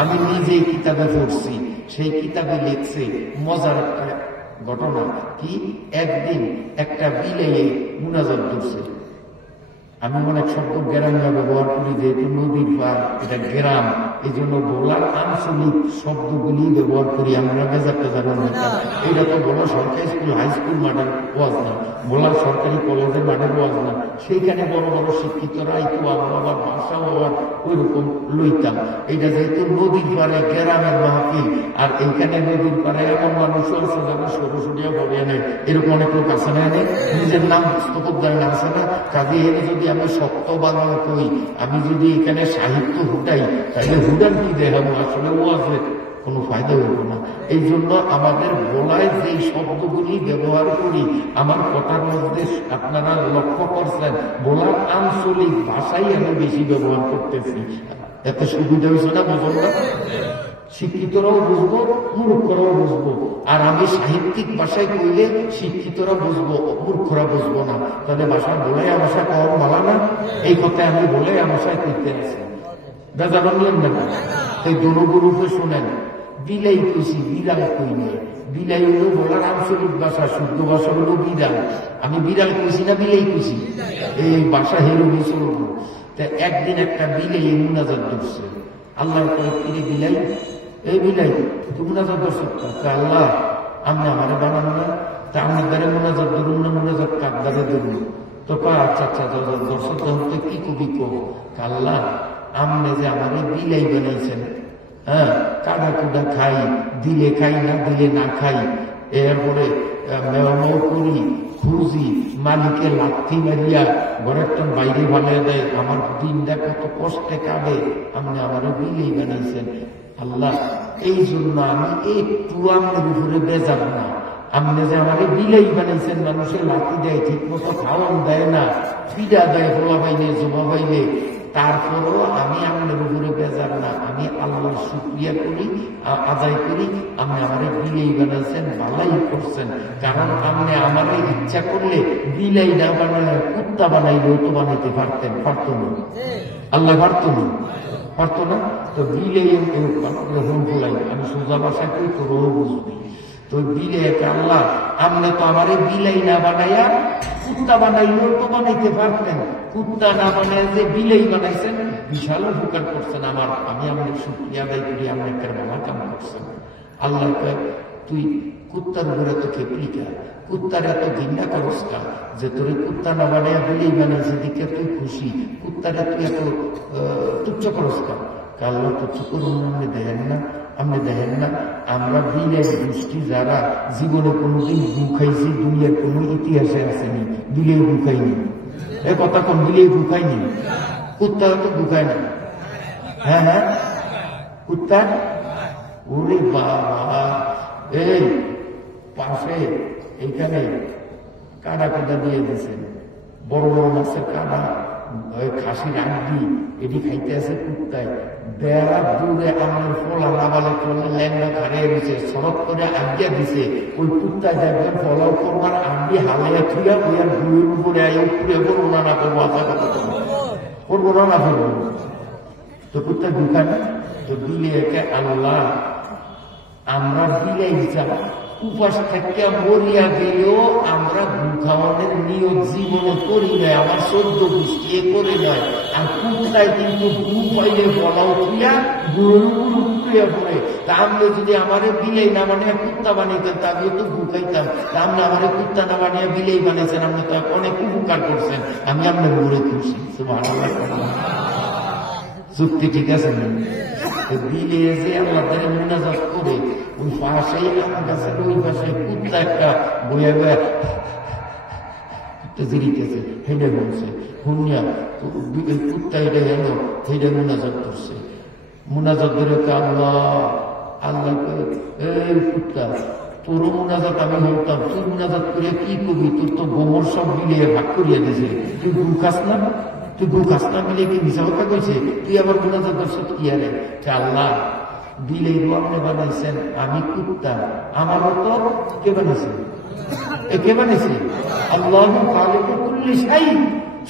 আমি নিজেই কিতাবে পড়ছি। সেই কিতাবে লিখছে মজার একটা ঘটনা কি, একদিন একটা বিলে মুনাজাত করছে। আমি অনেক শব্দ গ্রামে ব্যবহার করি, যেহেতু নদীর পার, এটা গ্রাম, এই জন্য বলার আঞ্চলিক শব্দগুলি ব্যবহার করি। আমরা মেজারটা জানার মতো, এটা তো বলা সরকারি স্কুল, হাই স্কুল মাঠের ওয়াজ না, বলার সরকারি কলেজের মাঠের ওয়াজ না। সেইখানে বড় বড় শিক্ষিতরা একটু আবার ভাষাও আবার ওই রকম লইতাম। এটা যেহেতু নদীর পাড়ে গ্রামের মাহফিল, আর এইখানে নদীর পাড়ে এমন মানুষ আছে যারা সরসরিয়া বলে নেয়, এরকম অনেক লোক আছে না, নিজের নাম পুস্তকোদ্ধারে আছে না। কাজে এনে যদি আমি শক্ত বাংলা কই, আমি যদি এখানে সাহিত্য হুটাই, তাহলে হুডান কি দেখাবো? আসলে ও আছে কোনো ফায়দা হইব না। এই জন্য আমাদের বলায় যে শব্দগুলি ব্যবহার করি, আমার কথার মধ্যে আপনারা লক্ষ্য করছেন, বলার আঞ্চলিক ভাষাই আমি বেশি ব্যবহার করতেছি। এত সুবিধা হয়েছে না, বুঝল না? শিক্ষিতরাও বুঝবো, মূর্খরাও বুঝবো। আর আমি সাহিত্যিক ভাষায় কইলে শিক্ষিতরা বুঝবো, মূর্খরা বুঝবো না। তাহলে ভাষা বলে ভাষা কম ভালো না? এই কথায় আমি বলে ভাষায় কইতে আছি, বেজা বানলেন না? এই দনুগুরুকে শোনেন, বিলাই কইছি, বিড়াল কইনি। বিলাই হলো বলার আঞ্চলিক ভাষা, শুদ্ধ ভাষা হলো বিড়াল। আমি বিড়াল কইছি না বিলাই কইছি? এই ভাষা হেরুমি চলবো। একদিন একটা বিলাই মুনাজাত ধরছে, আল্লাহর কয়েকটি বিলাই, এই বিলাই তুমি মুনাজাত ধরছ, আল্লাহ আমি আমার বানানো না, তা আমার দ্বারা মুনাজাত ধরুন না, মুনাজাত কার দ্বারা ধরুন? তো আচ্ছা আচ্ছা দর্শক তো কি কবি কো, আল্লাহ আমনে যে আমার বিলাই বানাইছেন, হ্যাঁ, কাদা কুদা খাই, দিলে খাই না দিলে না খাই, এরপরে মেয়র করি, খুঁজি, মালিকের লাথি মারিয়া ঘরের বাইরে ভালিয়ে দেয়, আমার দিনটা কত কষ্টে কাটে, আপনি আমার বিলেই বানাইছেন। আল্লাহ এই জন্য আমি একটু আপনার উপরে বেজাব না, আপনি যে আমার বিলেই বানাইছেন, মানুষের লাথি দেয়, ঠিক মতো খাওয়ান দেয় না, ফিডা দেয়, ফোলা পাইলে জমা পাইলে, তারপরও আমি আপনার উপরে বেজাব না, আমি আল্লাহর শুকরিয়া করি, আদায় করি, আপনি আমার বিলেই বানাইছেন, ভালাই করছেন। কারণ আপনি আমার ইচ্ছা করলে বিলাই না বানালে কুত্তা বানাইলেও তো বানাইতে পারতেন, পারত না? আল্লাহ পারত না? পারত না? তো বিলাই ফুলাই, আমি সোজা ভাষায় কই তোরও বুঝবি। তো বিলে আল্লাহ আপনি তো আমার বিলাই না বানাইয়া কুত্তা বানাইলেও তো বানাইতে পারতেন, কুত্তা না বানায় যে বিলাই বানাইছেন, বিশাল উপকার করছেন আমার, আমি আপনার শুকরিয়া আদায় করি, আপনি একটা ভালো কাম করছেন। আল্লাহ তুই কুত্তার উপরে তো খেপলি কা, কুত্তার এত ঘৃণা করস কা, যে তোর কুত্তা না বানাইয়া বিলাই বানাইছে দিকে তুই খুশি, কুত্তারে তুই এত তুচ্ছ করস কা? আল্লাহ তুচ্ছ করুন, আপনি দেখেন না, আপনি দেখেন না আমরা বিলের দৃষ্টি যারা জীবনে কোনোদিন গু খাইছি, দুনিয়ার কোনো ইতিহাসে আসেনি, বিলের গু খাইনি। এ কথা কোন বিলের গু খাইনি? কুত্তা তো গু খায় না। হ্যাঁ হ্যাঁ, কুত্তা, ওরে বাবা, এই পাশে এইখানে কাদা কাদা দিয়ে দিয়েছে, বড় বড় মাছের কাদা, খাসির আড্ডি, এটি খাইতে আছে কুত্তায়, বেড়া দূরে আমার ফলা লাগালে ফলে ল্যাংড়া খাড়িয়ে দিছে, সড়ক করে আজ্ঞা দিছে, ওই কুত্তায় দেখবেন ফলাও করবার আড্ডি হালাইয়া থুয়া ওই আর দুয়ের উপরে উপরে করবো না করবো, আশা কথা করবো না করবো, তো কুত্তা ঢুকায় না। তো বিলে একে আল্লাহ আমরা বিলাই যাব, উপাস থেকে মরিয়া গেলেও আমরা গু খাওয়ানোর নিয়ত জীবনে করি নাই, আমার 14 গোষ্ঠী করে নয়। আর কুত্তায় কিন্তু গু পাইলে বলাও খুঁয়া গুরু গুরু খুঁয়া পড়ে। তা আমরা যদি আমার বিলাই না বানিয়ে কুত্তা বানাইতেন, তা আমিও তো গু খাইতাম। তা আমরা আমার কুত্তা না বানিয়ে বিলাই বানাইছেন, আপনি তো অনেক উপকার করছেন, আমি আপনার ঘুরে খুশি। চুক্তি ঠিক আছে না? বিলে যে আল্লাহ তাআলা মুনাজাত করে ওই পাশেই আমার কাছে ওই পাশে কুত্তা একটা বইয়া বইয়া জিরিতেছে, হেডে বলছে হুনিয়া কুত্তা এটা এলো, হেডে মুনাজাত করছে। মুনাজাত ধরে আল্লাহ আল্লাহ, এই কুত্তা তোরও মুনাজাত আমি হতাম, তুই মুনাজাত করে কি করবি? তোর তো গোমর সব মিলিয়ে ভাগ করিয়া দিয়েছে, তুই গু খাস না, তুই গু খাস না মিলিয়ে কি মিশা কথা কইছে? তুই আবার মুনাজাত করছ কি আরে? আল্লাহ বিলেই আপনি বানাইছেন, আমি কুত্তা, আমারও তো কে বানাইছে? কে বানাইছে? আল্লাহ খালিকু কুল্লি শাই,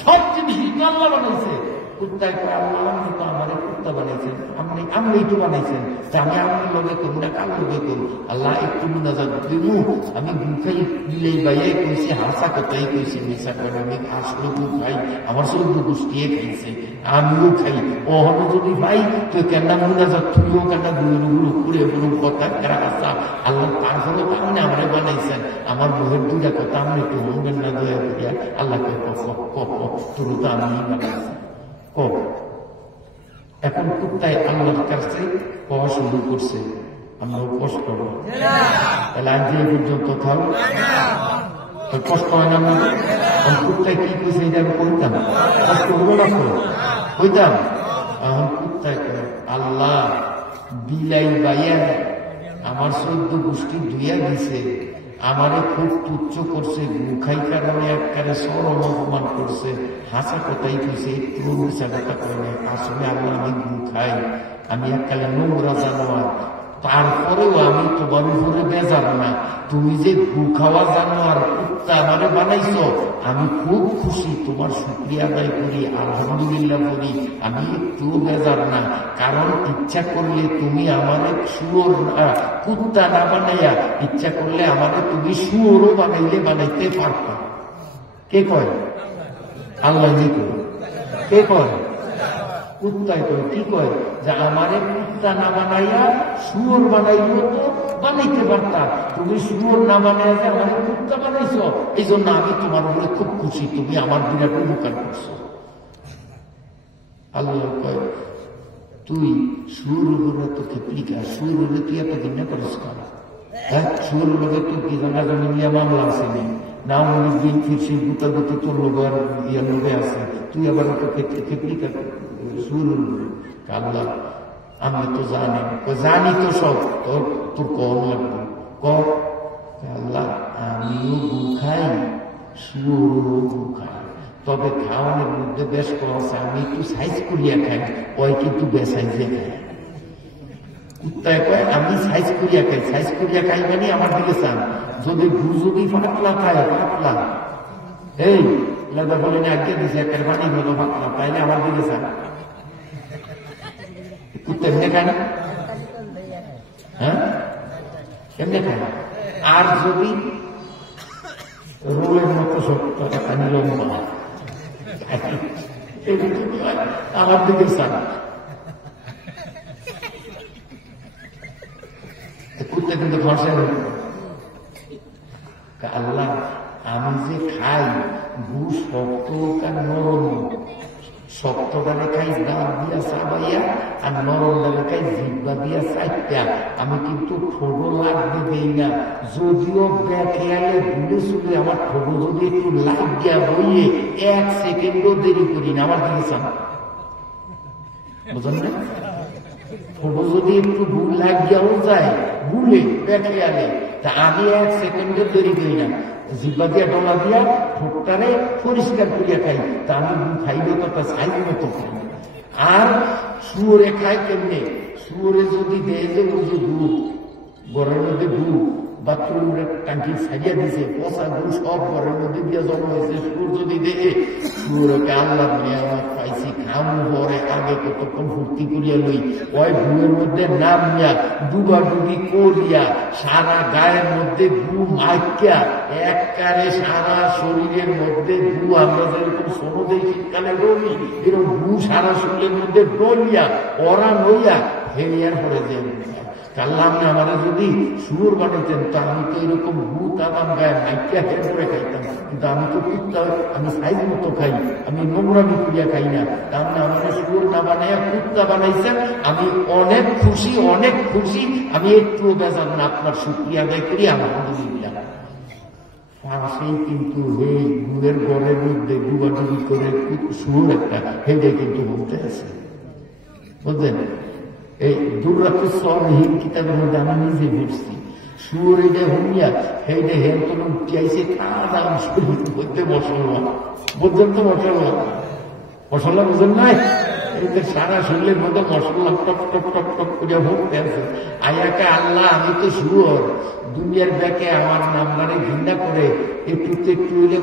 সব জিনিস তো আল্লাহ বানাইছে। কুত্তা আল্লাহ আপনি তো আমার কুত্তা বানাইছেন, আপনি তো বানাইছেন, আমি আপনার লগে করবো না কার লগে করবো? আল্লাহ একটু মুনাজাত দিব, আমি গু খাই বিলেই বাইয়াই কইছি, হাসা কথাই কইছি, মিশা করে আমি আসলে গু খাই, আমার 14 গোষ্ঠীয়ে খাইছে, আমিও খাই। ওহনো যদি ভাই তো কেন মুনাজাত তুইও কেন গুরু ঘুরে গুরু কথা কেরা আসা? আল্লাহ তারপরে তো আপনি আমরা বানাইছেন, আমার মুখের দুইটা কথা আপনি একটু শুনবেন না দয়া করিয়া? আল্লাহকে তোর তো আমি বানাইছি। এখন কুত্তায় আল্লাহর কাছে পাওয়া শুরু করছে, আমরা উপোস করবো, তাহলে আজ যে পর্যন্ত খাও কষ্ট হয় না? কুত্তায় কি কইছে এটা আমি কইতাম, কষ্ট হবো না তো কইতাম। এখন কুত্তায় আল্লাহ বিলাই বাইয়া আমার 14 গোষ্ঠী ধুইয়া দিছে, আমারে খুব তুচ্ছ করছে, গুখাই কারণে একবারে চরম অপমান করছে, হাসা কথাই কইছে, একটু মিশা কথা করে। আসলে আমি গুখাই, আমি এককালে নোংরা জানোয়ার, তারপরেও আমি তোমার উপরে বেজার না। তুমি যে গু খাওয়া জানোয়ার কুত্তা আমারে বানাইছো, আমি খুব খুশি, তোমার শুকরিয়া আদায় করি, আলহামদুলিল্লাহ বলি, আমি একটুও বেজার না। কারণ ইচ্ছা করলে তুমি আমারে শুয়োর কুত্তা না বানাইয়া, ইচ্ছা করলে আমারে তুমি শুয়োরও বানাইতে পারতা। কে কয়? আল্লাহ কে কয়? কুত্তায় কয়। কি কয়? যে আমারে কুত্তা না বানাইয়া শুয়োর বানাইলেও তো বানাইতে পারতাম, তুমি শুয়োর না বানাইয়া যে আমারে কুত্তা বানাইছো, এই জন্য আমি তোমার উপরে খুব খুশি, তুমি আমার বিরাট উপকার করছো। আল্লাহ কয়, তুই শুয়োর উপরে তো খেপলিকা, শুয়োর উপরে তুই এত ঘৃণা করিস কেন? হ্যাঁ, শুয়োর লোকের তো কি জানা জমি নিয়ে মামলা আসেনি না, অনেকদিন ফিরছি গুতাগুতি তোর লোক আর ইয়ার লোকে আছে, তুই আবার খেপলিকা শুয়োর উপরে। আল্লাহ আমি তো জানি তো সব, তোর কম লাগবে কম। আল্লাহ আমিও গু খাই, শুয়োরও গু খাই, তবে খাওয়ানোর মধ্যে বেশ কম আছে, আমি একটু সাইজ করিয়া খাই, ওই কিন্তু বেসাইজে খাই। কুত্তায় কয় আমি সাইজ করিয়া খাই, সাইজ করিয়া খাই মানে আমার দিকে চান, যদি গু যদি পাতলা খায়, পাতলা এই লাদা বলে না আগে দিছে একটা পানি হলো পাতলা, তাইলে আমার দিকে চান। কুত্তা এমনি খায় না? হ্যাঁ, এমনি খায়। আর যদি রোলের মতো শক্ত লম্বা আমার দিকে চান। কুত্তা কিন্তু ঘষে। আল্লাহ আমি যে খাই গু শক্ত নরম, শক্ত ডালে খাই দাঁত দিয়া চাবাইয়া, আর নরম ডালে খাই জিব্বা দিয়া চাইটা, আমি কিন্তু ঠোঁটো লাগতে দেই না। যদিও খেয়ালে ভুলে শুনে আমার ঠোঁটো যদি একটু লাগ দিয়া বইয়ে 1 সেকেন্ডও দেরি করি না, আমার দিকে চান। বুঝলেন না? ঠোঁটো যদি একটু ভুল লাগিয়াও যায় ভুলে খেয়ালে, তা আমি 1 সেকেন্ডও দেরি করি না, জিব্বা দিয়া ডলা দিয়া ঠোঁটটারে পরিষ্কার করিয়া খাই। তা আমি গু খাইলে তো তা সাইজ মতো খাই। আর শুয়োরে খায় কেমনে? শুয়োরে যদি দেয় যে ওই যে গু ঘরের মধ্যে গু বাথরুমের টাঙ্কি সাজিয়া দিছে, পচা গু সব ঘরের মধ্যে দিয়ে জমা হয়েছে, শুয়োর যদি দেয়, শুয়োরকে আল্লাহ নিয়ামত পাইছি, খাম পরে আগে কতক্ষণ ফুর্তি করিয়া লই, ওই গুয়ের মধ্যে নাম নিয়া ডুবাডুবি করিয়া সারা গায়ের মধ্যে গু মাইকা এককারে সারা শরীরের মধ্যে গু, আমরা যেরকম সোনদের শীতকালে ডলি, এরকম গু সারা শরীরের মধ্যে ডলিয়া ওরা নইয়া হেলিয়ার পরে যে কাল্লাম না আমারা যদি শুয়োর বানাইতেন, তো আমি তো এরকম ভূত আমার গায়ে মাইকিয়া হের করে খাইতাম। কিন্তু আমি তো কুত্তা, আমি সাইজ মতো খাই, আমি নোংরামি করিয়া খাই না। তার না আমাদের শুয়োর না বানাইয়া কুত্তা বানাইছেন, আমি অনেক খুশি, অনেক খুশি, আমি একটু বেজার না, আপনার শুকরিয়া আদায় করি, আলহামদুলিল্লাহ। পাশেই কিন্তু এই গুড়ের ঘরের মধ্যে ডুবাডুবি করে শুয়োর একটা হেঁটে কিন্তু বলতে আছে, বুঝলেন? এই দুর্রাত্র সরহীন কিতাবের মধ্যে আমি নিজে বুঝছি, শুয়োর এটা হুমিয়া সেইটা হেন তো উঠিয়াইছে কাদা শরীরের মধ্যে মশলা, বুঝলেন তো? মশলা বুঝেন নাই? এদের সারা শরীরের মধ্যে মশলা টপ টপ টপ টপ করে ভরতে আছে। আয়াকে আল্লাহ আমি তো শুয়োর, দুনিয়ার ব্যাকে আমার নামদারে ঘৃণা করে একটু একটু হইলে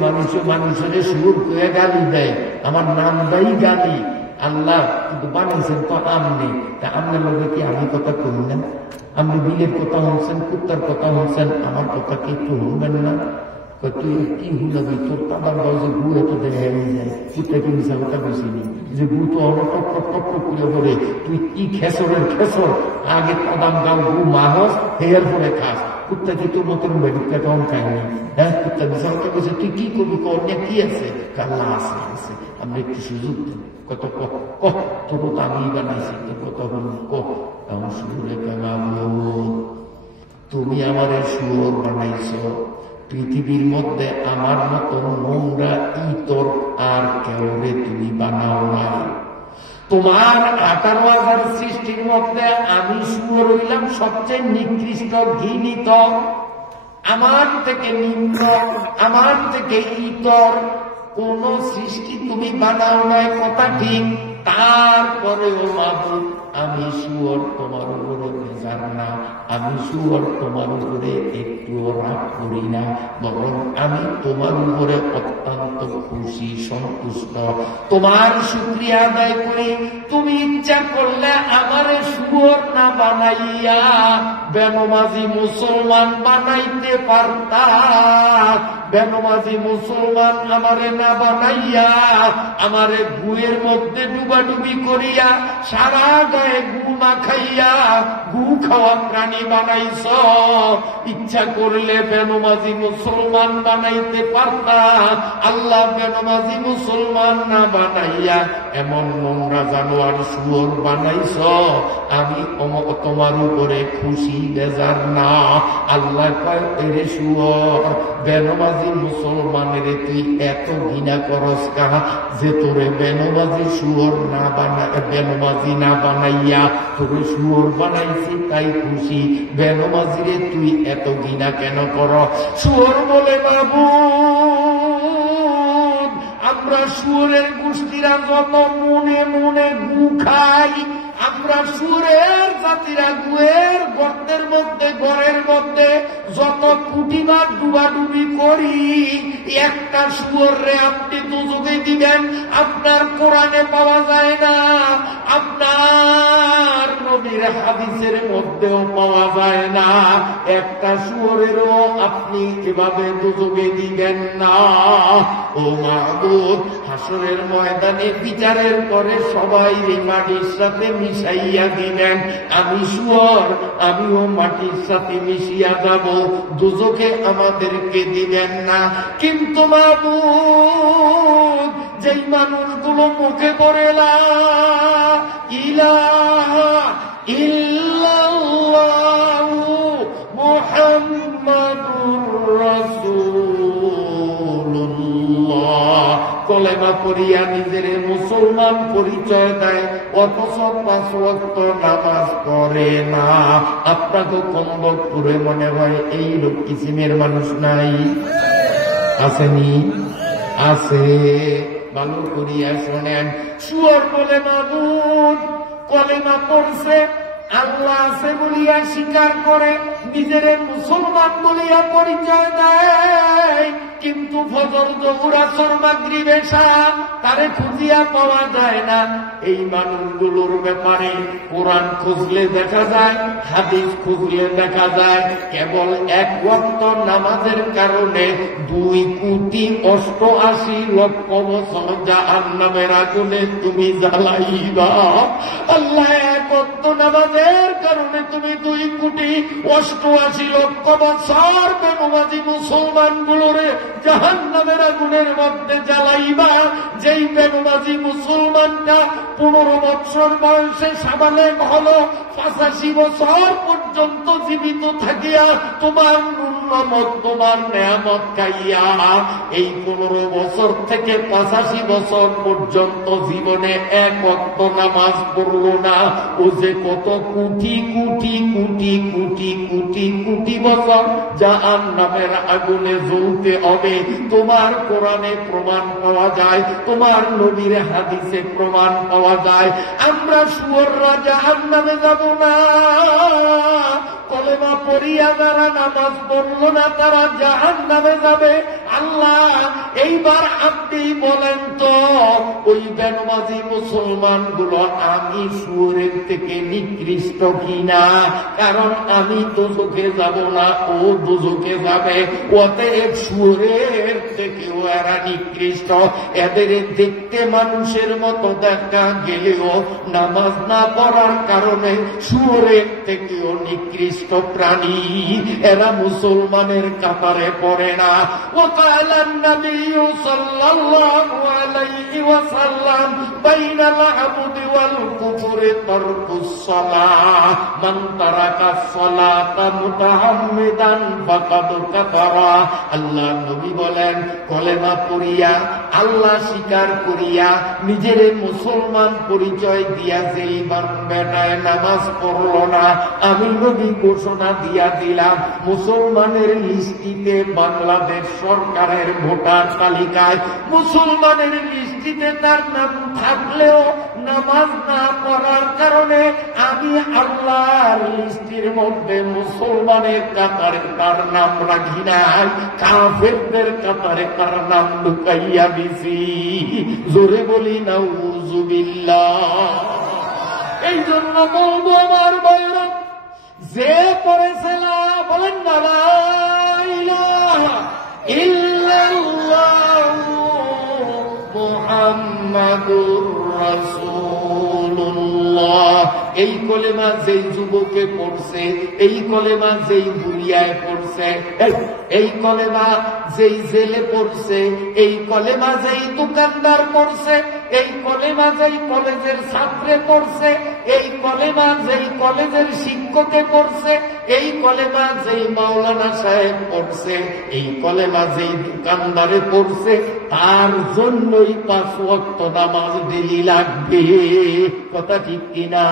মানুষের শুয়োর কয়ে গালি দেয়, আমার নামদাই গালি। আল্লাহ কিন্তু বানাইছেন তো আমনি, তা আপনার লোকে কি আমি কথা করি না? আপনি বিলের কথা শুনছেন, কুত্তার কথা শুনছেন, আমার কথা কি একটু শুনবেন না? তুই কি হুলাবি? তোর তাবার গাও যে গু এত দেখা যায়, কুত্তা কি মিশা কথা বুঝিনি যে গু তো টপ টপ টপ টপ করে বলে, তুই কি খেসরের খেসর, আগে কদাম গাও গু মাহস হেয়ার পরে খাস, কুত্তা কি তোর মতন বেডিকা কম খায়নি? হ্যাঁ, কুত্তা মিশা কথা বলছে, তুই কি করবি? কন্যা কি আছে? কাল্লা আছে, আমরা একটু সুযোগ দেব। কত তোর তো আমি বানাইছি, কত এমন শুয়োরে তুমি আমার শুয়োর বানাইছ, পৃথিবীর মধ্যে আমার মতো নোংরা ইতর আর কেউরে তুমি বানাও না। তোমার 18,000 সৃষ্টির মধ্যে আমি শুয়োর হইলাম সবচেয়ে নিকৃষ্ট, ঘৃণিত, আমার থেকে নিম্ন, আমার থেকে ইতর কোন সৃষ্টি তুমি বানাও নাই, কথা ঠিক। তারপরেও মাবুদ আমি শুয়োর তোমার উপরে বেজার না, আমি শুয়োর তোমার উপরে একটুও রাগ করি না, বরং আমি তোমার উপরে অত্যন্ত খুশি, সন্তুষ্ট, তোমার শুকরিয়া আদায় করি। তুমি ইচ্ছা করলে আমারে শুয়োর না বানাইয়া বেনমাজি মুসলমান বানাইতে পারতা। বেনমাজি মুসলমান আমারে না বানাইয়া আমারে গুয়ের মধ্যে ডুবাডুবি করিয়া সারা গায়ে গু মাখাইয়া গু খাওয়া প্রাণী বানাইছ। ইচ্ছা করলে বেনমাজি মুসলমান বানাইতে পারতা। আল্লাহ বেনমাজি মুসলমান না বানাইয়া এমন নোংরা জানোয়ার শুয়োর বানাইছ। আমি তোমার উপরে খুশি, বেজার না। আল্লাহ কয়, এরে শুয়োর, বেনমাজি মুসলমানের তুই এত ঘৃণা করস কা যে তোরে বেনমাজি শুয়োর না বেনমাজি না বানাইয়া তোরে শুয়োর বানাইছি তাই খুশি, বেনমাজিরে তুই এত ঘৃণা কেন কর? শুয়োর বলে, মাবুদ আমরা শুয়োরের গোষ্ঠীরা যত মনে মনে গু খাই, আমরা শুয়োরের জাতিরা গুয়ের গর্তের মধ্যে, ঘরের মধ্যে যত কুটিবার ডুবাডুবি করি, একটা শুয়োর রে আপনি দুজকে দিবেন, আপনার কোরআনে পাওয়া যায় না, আপনার নবীর হাদিসের মধ্যেও পাওয়া যায় না। একটা শুয়োরেরও আপনি এভাবে দুজকে দিবেন না। ও মাবুদ, হাসরের ময়দানে বিচারের পরে সবাই এই মাটির সাথে মিশাইয়া দিবেন। আমি শুয়োর, আমিও মাটির সাথে মিশিয়া যাব, দুজকে আমাদেরকে দিবেন না। কিন্তু মাবুদ, যেই মানুষগুলো মুখে পড়ে লা ইলাহা ইল্লাল্লাহু মুহাম্মাদুর রাসূলুল্লাহ কলেমা পড়িয়া নিজের মুসলমান পরিচয় দেয়, অথচ 5 ওয়াক্ত নামাজ পড়ে না। আপনাকে কমবক্তরে মনে হয় এই লোক কিসিমের মানুষ নাই? আসেনি? আছে। ভালো করিয়া শোনেন। শুয়োর বলে, মাবুদ কলেমা পড়ছে, আল্লাহ আছে বলিয়া স্বীকার করে, নিজের মুসলমান বলিয়া পরিচয় দেয়, কিন্তু ফজর, যোহর, আসর, মাগরিব, এশা তারে খুঁজিয়া পাওয়া যায় না। এই মানুষগুলোর ব্যাপারে কোরআন খুঁজলে দেখা যায়, হাদিস খুঁজলে দেখা যায়, কেবল 1 ওয়াক্ত নামাজের কারণে 2,88,00,000 বছর জাহান্নামের আগুনে তুমি জ্বালাইবা। আল্লাহ 1 ওয়াক্ত নামাজের কারণে তুমি 2,88,00,000 বছর বেনমাজি মুসলমান গুলোরে জাহান্নামের আগুনের মধ্যে জ্বালাইবা। যেই বেনমাজি মুসলমানটা 15 বছর বয়সে সাবালেগ হলো, 85 বছর পর্যন্ত জীবিত থাকিয়া তোমার নুন্নমত, তোমার নেয়ামত খাইয়া, এই 15 বছর থেকে 85 বছর পর্যন্ত জীবনে 1 ওয়াক্ত নামাজ পড়ল না, ও যে কত কোটি কোটি কোটি কোটি কোটি কোটি বছর জাহান্নামের আগুনে জ্বলতে হবে। তোমার কোরআনে প্রমাণ পাওয়া যায়, তোমার নবীর হাদিসে প্রমাণ পাওয়া যায়। আমরা শুয়োররা জাহান্নামে যাব না। কলেমা পড়িয়া যারা নামাজ পড়ল না তারা জাহান্নামে যাবে। আল্লাহ এইবার আপনি বলেন তো, ওই বেনমাজি মুসলমান গুলো আমি শুয়োরের থেকে নিকৃষ্ট কিনা? কারণ আমি দোজখে যাব না, ও দোজখে যাবে। অতএব শুয়োরের থেকেও এরা নিকৃষ্ট। এদের দেখতে মানুষের মতো দেখা গেলেও নামাজ না পড়ার কারণে শুয়োরের থেকেও নিকৃষ্ট প্রাণী। এরা মুসলমানের কাতারে পড়ে না। وقال النبي صلى الله عليه وسلم بين العبد والكفر ترك الصلاة من ترك الصلاة متعمدا فقد كفر। আল্লাহ নবী বলেন, কলেমা পড়িয়া আল্লাহ স্বীকার করিয়া নিজের মুসলমান পরিচয় দিয়া যেই বেটায় নামাজ পড়ল না, আমি নবী ঘোষণা দিয়া দিলাম মুসলমানের লিস্টিতে, বাংলাদেশ সরকারের ভোটার তালিকায় মুসলমানের লিস্টিতে তার নাম থাকলেও নামাজ না পড়ার কারণে আমি আল্লাহর লিস্টির মধ্যে মুসলমানের কাতারে তার নাম রাখি নাই, কাফেরদের কাতারে তার নাম ঢুকাইয়া দিছি। জোরে বলি নাউযুবিল্লাহ। এই জন্য বলবো আমার ভাইরা, যে পড়েছে লা বলেন না লা ইলাহা ইল্লাল্লাহু মুহাম্মাদুর রাসূলুল্লাহ, এই কলেমা যেই যুবকে পড়ছে, এই কলেমা যেই বুড়িয়ায় পড়ছে, এই কলেমা যেই জেলে পড়ছে, এই কলেমা যেই দোকানদার পড়ছে, এই কলেমা যেই কলেজের ছাত্রে পড়ছে, এই কলেমা যেই কলেজের শিক্ষকে পড়ছে, এই কলেমা যেই মাওলানা সাহেব পড়ছে, এই কলেমা যেই দোকানদারে পড়ছে, তার জন্যই 5 ওয়াক্ত নামাজ ডেলি লাগবে। কথা ঠিক কিনা?